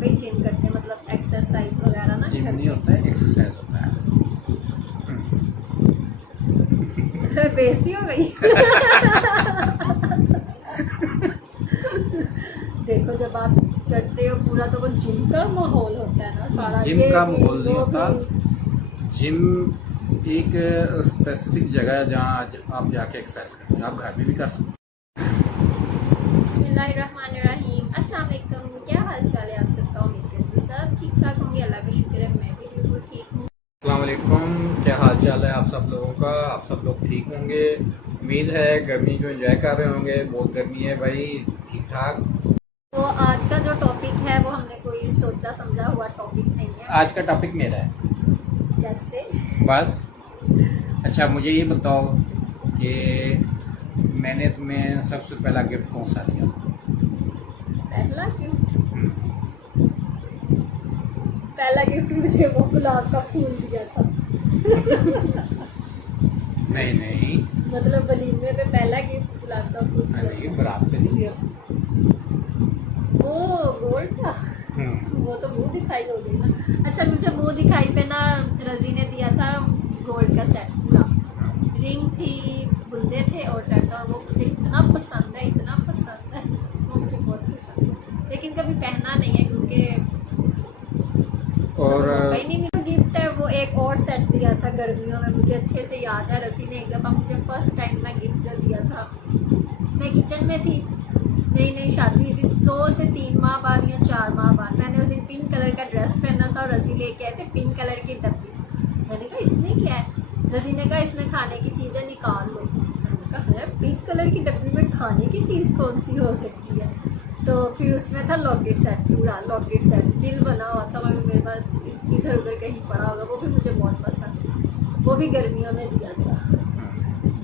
पे ही जिम करते हैं, मतलब एक्सरसाइज वगैरह ना। जिम नहीं होता है, एक्सरसाइज होता है। बेइज्जती हो गई। देखो जब आप करते हो पूरा तो वो जिम का माहौल होता है ना सारा। जिम का माहौल नहीं होता। जिम एक स्पेसिफिक जगह है जहाँ आप जाके एक्सरसाइज करते हैं, आप घर में भी कर सकते हैं। बिस्मिल्लाहिर्रहमानिर्रहीम, अस्सलाम वालेकुम। क्या हाल चाल है आप सबका? उम्मीद करती हूँ सब ठीक ठाक होंगे, अल्लाह का शुक्र है मैं भी बिल्कुल ठीक हूँ। अस्सलाम वालेकुम, क्या हाल चाल है आप सब लोगों का? आप सब लोग ठीक होंगे, उम्मीद है। गर्मी को एंजॉय कर रहे होंगे, बहुत गर्मी है भाई, ठीक ठाक। तो आज का जो टॉपिक है वो हमने कोई सोचा समझा हुआ टॉपिक नहीं है। आज का टॉपिक मेरा है कैसे? बस। अच्छा मुझे ये बताओ कि मैंने तुम्हें सबसे पहला गिफ्ट कौन सा दिया? पहला क्यों? पहला गिफ्ट मुझे वो गुलाब का फूल दिया था। नहीं मतलब वलीमे पे पहला गिफ्ट गुलाब का फूल दिया। नहीं, बारात पे नहीं दिया। वो गोल्ड का। वो तो मुंह दिखाई हो गई ना। अच्छा मुझे मुंह दिखाई पे ना रजी ने दिया था गोल्ड का सेट पूरा। रिंग थी, बुंदे थे और सेट था। और वो मुझे इतना पसंद है, इतना पसंद है, वो मुझे बहुत पसंद है। लेकिन कभी पहना नहीं है क्योंकि और कहीं नहीं मिला। गिफ्ट है वो एक और सेट दिया था गर्मियों में, मुझे अच्छे से याद है। रसी ने एक दफ़ा मुझे फर्स्ट टाइम में गिफ्ट जो दिया था, मैं किचन में थी, नई नई शादी हुई थी, 2 से 3 माह बाद या 4 माह बाद मैंने उस दिन पिंक कलर का ड्रेस पहना था और रसी लेके आए थे पिंक कलर की डब्बी। मैंने कहा इसमें क्या है? रसी ने कहा इसमें खाने की चीज़ें निकाल लो। मैंने कहा अरे पिंक कलर की डब्बी में खाने की चीज़ कौन सी हो सकती है? तो फिर उसमें था लॉकेट सेट, पूरा लॉकेट सेट दिल बना हुआ था। मैं मेरे पास इधर उधर कहीं पड़ा होगा, वो भी मुझे बहुत पसंद था। वो भी गर्मियों में दिया था,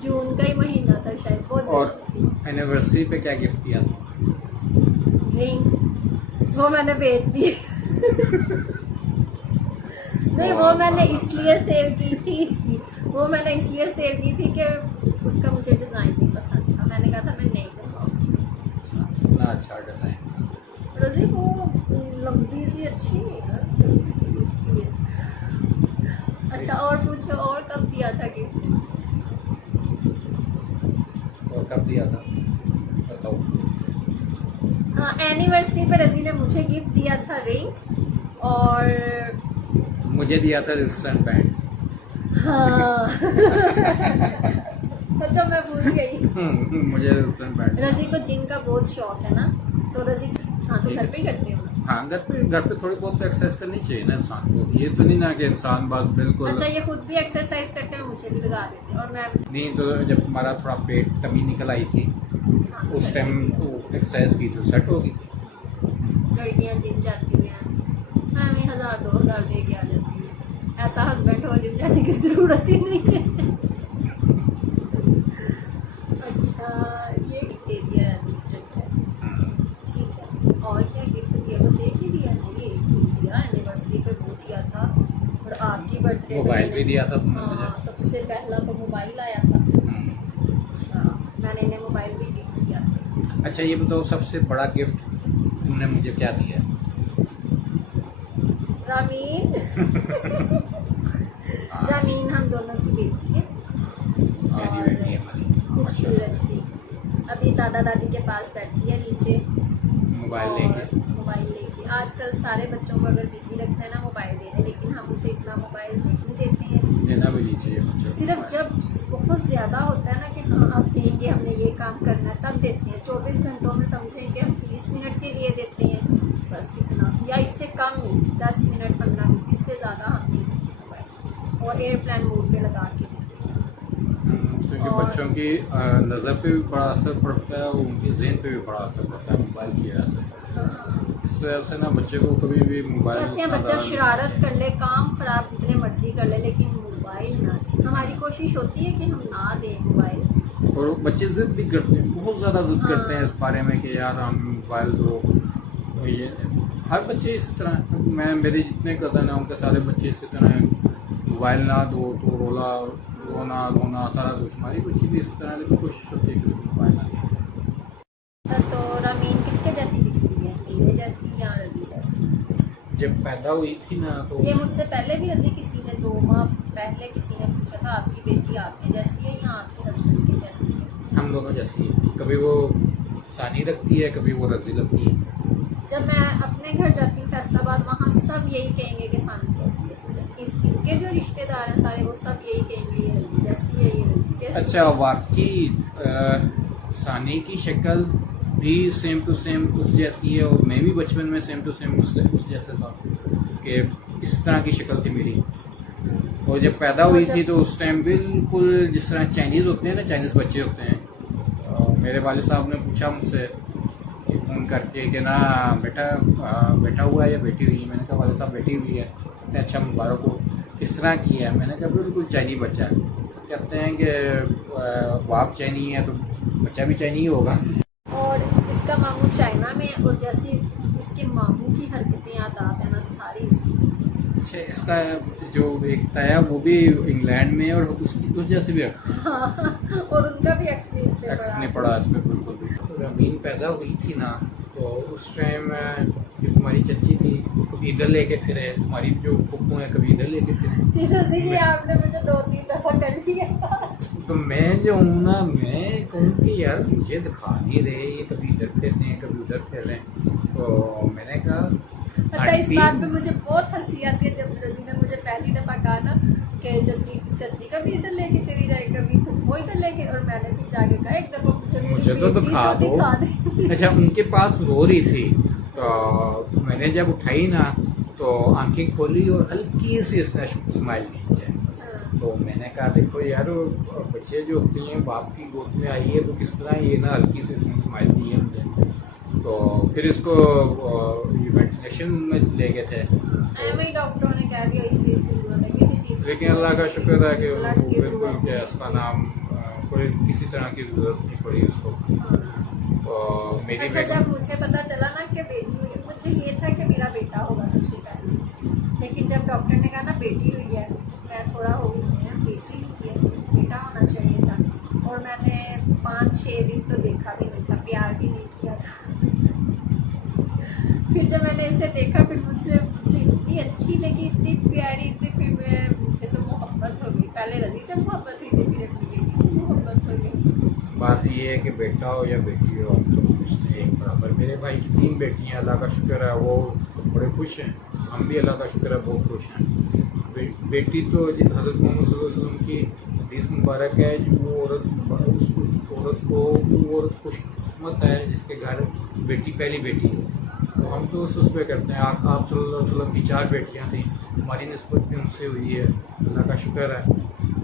जून का ही महीना था शायद। वो और एनिवर्सरी पे क्या गिफ्ट दिया था? रिंग, वो मैंने बेच दी। नहीं वो मैंने इसलिए सेव की थी, वो मैंने इसलिए सेव की थी कि उसका मुझे डिज़ाइन नहीं पसंद था। मैंने कहा था मैं नहीं बनवाऊंगी। इतना अच्छा डिजाइन। रोजी वो लंबी सी अच्छी नहीं है इसलिए। अच्छा और पूछो, और कब दिया था गिफ्ट? और कब दिया था बताओ? हाँ एनिवर्सरी पे रजी ने मुझे गिफ्ट दिया था रिंग, और मुझे दिया था रेजिस्टेंट बैंड। हाँ। अच्छा मैं भूल गई। मुझे रेजिस्टेंट बैंड। रजी को जिम का बहुत शौक है ना, तो रजी हाँ तो घर पे ही करते हो? हाँ घर पे थोड़ी बहुत एक्सरसाइज करनी चाहिए ना इंसान को। ये तो नहीं ना कि इंसान बस बिल्कुल। अच्छा ये खुद भी एक्सरसाइज करते हैं, मुझे भी लगा देते हैं। और मैं नहीं तो जब हमारा थोड़ा पेट टमी निकल आई थी उस टाइम एक्सरसाइज की तो सेट होगी। लड़कियाँ जिम जाती हैं, मैं भी 1000-2000 दे के आ जाती हूँ। ऐसा हस्बैंड हो जिम जाने की जरूरत ही नहीं है। अच्छा ये दे दिया रजिस्टर्ड है, ठीक है। और क्या गिफ्ट दिया? बस एक ही दिया? नहीं एक गिफ्ट दिया, एनिवर्सरी पे वो दिया था, और आपकी बर्थडे मोबाइल भी दिया था तुमने मुझे। हाँ सबसे पहला तो मोबाइल आया था। अच्छा मैंने इन्हें मोबाइल भी गिफ्ट दिया था। अच्छा ये बताओ सबसे बड़ा गिफ्ट तुमने मुझे क्या दिया? रामीन। रामीन हम दोनों की बेटी है मेरी बेटी है हमारी। खूबसूरत थी। अभी दादा दादी के पास बैठी है नीचे मोबाइल लेके। आजकल सारे बच्चों को अगर बिजी रखना है ना मोबाइल देने, लेकिन हम उसे इतना मोबाइल नहीं देते हैं। देना भी नहीं चाहिए बच्चों को। सिर्फ जब बहुत ज़्यादा होता है ना कि हाँ आप देंगे, हमने ये काम करना है, तब देते हैं। 24 घंटों में समझें कि हम 30 मिनट के लिए देते हैं बस, कितना, या इससे कम 10 मिनट 15 मिनट, इससे ज़्यादा हम नहीं देते मोबाइल। और एयरप्लेन मोड पे लगा के देते हैं। क्योंकि बच्चों की नज़र पे भी बड़ा असर पड़ता है और उनके जहन पे भी बड़ा असर पड़ता है मोबाइल की वजह से। इस वजह से ना बच्चे को कभी भी मोबाइल कहते हैं बच्चा शरारत कर ले, काम खराब जितने मर्जी कर ले, लेकिन मोबाइल ना दे। हमारी कोशिश होती है कि हम ना दें मोबाइल। और बच्चे जिद भी करते हैं, बहुत ज़्यादा जिद करते हैं इस बारे में कि यार हम मोबाइल दो। ये हर बच्चे इसी तरह, मैं मेरे जितने कज़न हैं उनके सारे बच्चे इसी तरह हैं। मोबाइल ना दो तो रोना धोना सारा कुछ। हमारी बच्ची भी इस तरह, लेकिन कोशिश होती है कि उसको मोबाइल ना दिया जाए। तो रामीन किसके जैसी दिखती है, मेरे जैसी या रवि जैसी? जब पैदा हुई थी ना तो ये मुझसे पहले भी अजी किसी ने 2 माह पहले किसी ने पूछा था आपकी बेटी आपके जैसी है या आपके हस्बैंड की जैसी है। हम दोनों जैसी है, कभी वो सानी रखती है, कभी वो रजी लगती है। जब मैं अपने घर जाती हूँ फैसलाबाद, वहाँ सब यही कहेंगे कि सानी जैसी है। इनके जो रिश्तेदार हैं सारे वो सब यही कहेंगे ये रजी जैसी है, ये रजी जैसी अच्छा, वाकई सानी की शक्ल भी सेम टू सेम उस जैसी है, और मैं भी बचपन में सेम टू सेम उस जैसा था कि इस तरह की शक्ल थी मेरी। और जब पैदा हुई थी तो उस टाइम बिल्कुल जिस तरह चाइनीज़ होते हैं ना, चाइनीज़ बच्चे होते हैं। मेरे वाले साहब ने पूछा मुझसे कि फ़ोन करके कि ना बेटा हुआ है या बेटी हुई है। मैंने कहा वाले साहब बेटी हुई है। कहते अच्छा मुबारक हो, किस तरह की है। मैंने कहा बिल्कुल चाइनी बच्चा है। कहते हैं कि बाप चाइनी है तो बच्चा भी चाइनी ही होगा। और इसका मामू चाइना में है, और जैसी इसके मामू की हरकतें याद आते हैं ना सारी इसकी। अच्छा, इसका जो एक ताया वो भी इंग्लैंड में है और उसकी उस जैसे भी हाँ, और उनका भी एक्सपीरियंस नहीं पड़ा इसमें बिल्कुल भी। तो रमीन पैदा हुई थी ना तो उस टाइम जो तुम्हारी चच्ची थी कभी इधर लेके फिरे, तुम्हारी जो फुप्पू है कभी इधर लेके फिरे। आपने मुझे 2-3 दफा कर लिया। तो मैं जो हूँ ना, मैं कहूँ कि यार मुझे दिखा नहीं रहे, ये कभी इधर फिर रहे हैं कभी उधर फिर रहे हैं। तो मैंने कहा अच्छा, इस बात पे मुझे बहुत हंसी आती है जब रजी ने मुझे पहली दफ़ा कहा ना कि चच्ची कभी इधर लेके चली जाए, कभी वो इधर लेके, और मैंने फिर जाके कहा एक दफ़ा मुझे तो दिखा दो। अच्छा, उनके पास रो रही थी तो मैंने जब उठाई ना तो आंखें खोली और हल्की सी इसने स्माइल की है। तो मैंने कहा देखो यार, बच्चे जो होते हैं बाप की गोद में आई है तो किस तरह ये ना हल्की सी स्माइल दी है मुझे। तो फिर इसको वेंटिलेशन में ले गए थे। वही डॉक्टरों ने कह दिया इस चीज़ की ज़रूरत है, किसी चीज़ की। लेकिन अल्लाह का शुक्र है कि बिल्कुल क्या इसका नाम कोई किसी तरह की ज़रूरत नहीं पड़ी उसको। तो मेरी अच्छा, जब मुझे पता चला ना कि बेटी हुई, मुझे ये था कि मेरा बेटा होगा सबसे पहले, लेकिन जब डॉक्टर ने कहा ना बेटी हुई है, मैं थोड़ा हो गई है, बेटी हुई है, बेटा होना चाहिए था। और मैंने 5-6 दिन तो देखा भी नहीं था, प्यार भी नहीं किया था। फिर जब मैंने इसे देखा फिर मुझे इतनी अच्छी लगी, इतनी प्यारी थी, फिर मुझे तो मोहब्बत हो गई। पहले रजी से मोहब्बत हुई थी, फिर अपनी बेटी से मोहब्बत हो गई। बात ये है कि बेटा हो या बेटी हो, हम तो समझते हैं एक बराबर। मेरे भाई की 3 बेटियां, अल्लाह का शुक्र है वो बड़े खुश हैं, हम भी अल्लाह का शुक्र है बहुत खुश हैं। बेटी तो हज़रत मोहम्मद सल्लल्लाहु अलैहि वसल्लम की हदीस मुबारक है जो वो औरत खुशकिस्मत है जिसके घर बेटी पहली बेटी हो। तो हम तो उस पर करते हैं। आप सल्लल्लाहु अलैहि वसल्लम की 4 बेटियां थी, हमारी निस्बत भी उनसे हुई है, अल्लाह का शुक्र है।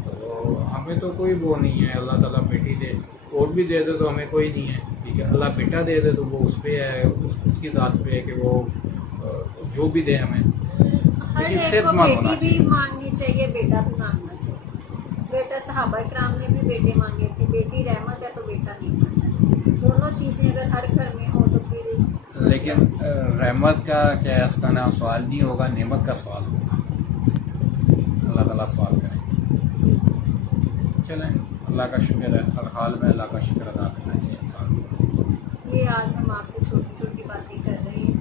तो हमें तो कोई वो नहीं है, अल्लाह ताला बेटी दे और भी दे दे तो हमें कोई नहीं है, ठीक है। अल्लाह बेटा दे दे तो वो उस पर है, उसकी ज़ात पे है कि वो जो भी दे हमें। हर एक को बेटी भी मांगनी चाहिए, बेटा भी मांगना चाहिए। बेटा सहाबा इकराम ने भी बेटे मांगे थे, बेटी रहमत है तो बेटा नहीं मांगा। दोनों चीज़ें अगर हर घर में हो तो फिर, लेकिन रहमत का क्या है, उसका नाम सवाल नहीं होगा, नेमत का सवाल होगा। अल्लाह ताला सवाल करेंगे। चलें, अल्लाह का शुक्र है, हर हाल में अल्लाह का शुक्र अदा करना चाहिए इंसान को। ये आज हम आपसे छोटी छोटी बातें कर रहे हैं,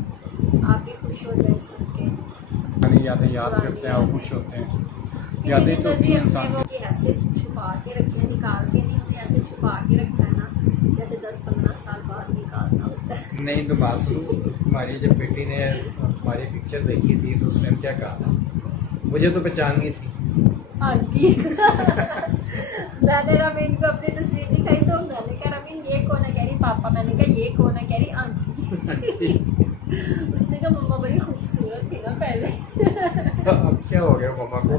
आप भी खुश हो जाए सुन के। यादें याद करते हैं और खुश होते हैं। यादें तो इंसान वो ऐसे छुपा के रखे हैं, निकाल के नहीं, हमें ऐसे छुपा के रखा है ना जैसे 10-15 साल बाद निकालना होता है। नहीं तो बात सुनो, तुम्हारी जब बेटी ने तुम्हारी पिक्चर देखी थी तो उसने क्या कहा था? मुझे तो पहचान गई थी आंटी। मैंने रमीन को अपनी तस्वीर दिखाई तो मैंने कहा रमीन ये कौन है, कह रही पापा। मैंने कहा ये कौन है, कह रही आंटी। उसने कहा मम्मा बड़ी खूबसूरत थी ना पहले। अब क्या हो गया मम्मा को?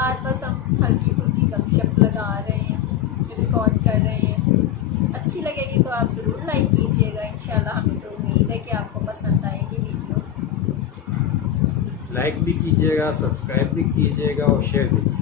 आज बस हम हल्की फुल्की गपशप लगा रहे हैं, रिकॉर्ड कर रहे हैं। अच्छी लगेगी तो आप ज़रूर लाइक कीजिएगा। इंशाल्लाह हमें तो उम्मीद है कि आपको पसंद आएगी वीडियो। लाइक भी कीजिएगा, सब्सक्राइब भी कीजिएगा और शेयर भी कीजिएगा।